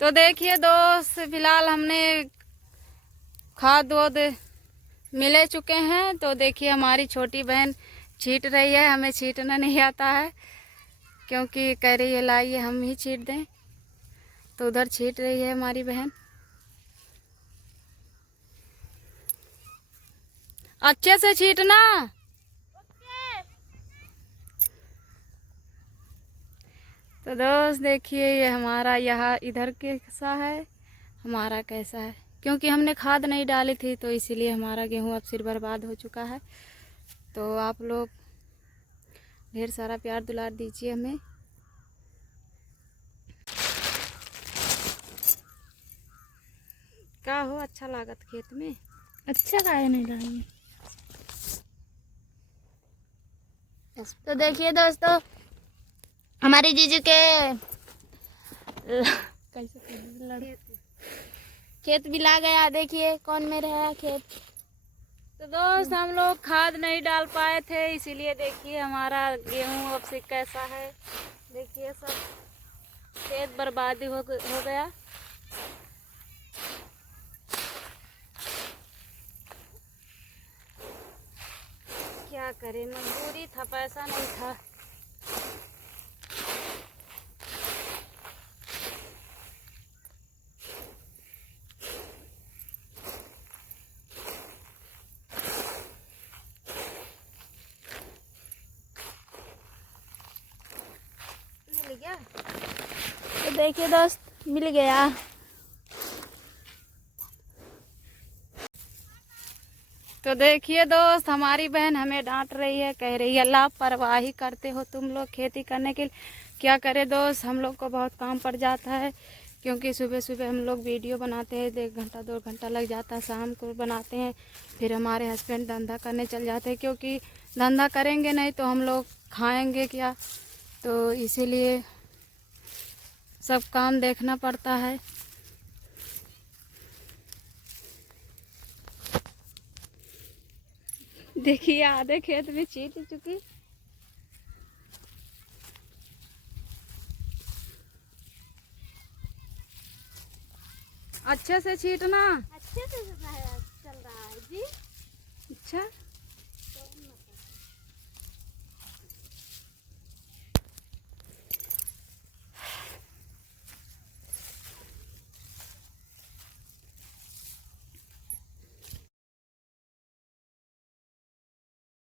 तो देखिए दोस्त, फिलहाल हमने खाद वाद मिले चुके हैं। तो देखिए हमारी छोटी बहन छींट रही है। हमें छींटना नहीं आता है क्योंकि कह रही है लाइए हम ही छींट दें। तो उधर छींट रही है हमारी बहन। अच्छे से छींटना। तो दोस्त देखिए ये हमारा यहाँ इधर कैसा है, हमारा कैसा है। क्योंकि हमने खाद नहीं डाली थी तो इसीलिए हमारा गेहूँ अब सिर बर्बाद हो चुका है। तो आप लोग ढेर सारा प्यार दुलार दीजिए हमें। क्या हो अच्छा लागत खेत में? अच्छा काहे नहीं डालेंगे। तो देखिए दोस्तों, हमारी जीजू के कैसे खेत भी ला गया। देखिए कौन में रहा खेत। तो दोस्त हम लोग खाद नहीं डाल पाए थे, इसीलिए देखिए हमारा गेहूँ अब से कैसा है। देखिए सब खेत बर्बादी हो गया। क्या करें, मजबूरी था, पैसा नहीं था। मिल गया। तो देखिए दोस्त मिल गया। तो देखिए दोस्त हमारी बहन हमें डांट रही है, कह रही है लापरवाही करते हो तुम लोग खेती करने के लिए। क्या करें दोस्त, हम लोग को बहुत काम पड़ जाता है। क्योंकि सुबह सुबह हम लोग वीडियो बनाते हैं, 1 घंटा 2 घंटा लग जाता है। शाम को बनाते हैं, फिर हमारे हस्बैंड धंधा करने चल जाते हैं। क्योंकि धंधा करेंगे नहीं तो हम लोग खाएंगे क्या। तो इसीलिए सब काम देखना पड़ता है। देखिए आधे खेत में छींट चुकी। अच्छे से छींटना। अच्छे से चल रहा है जी।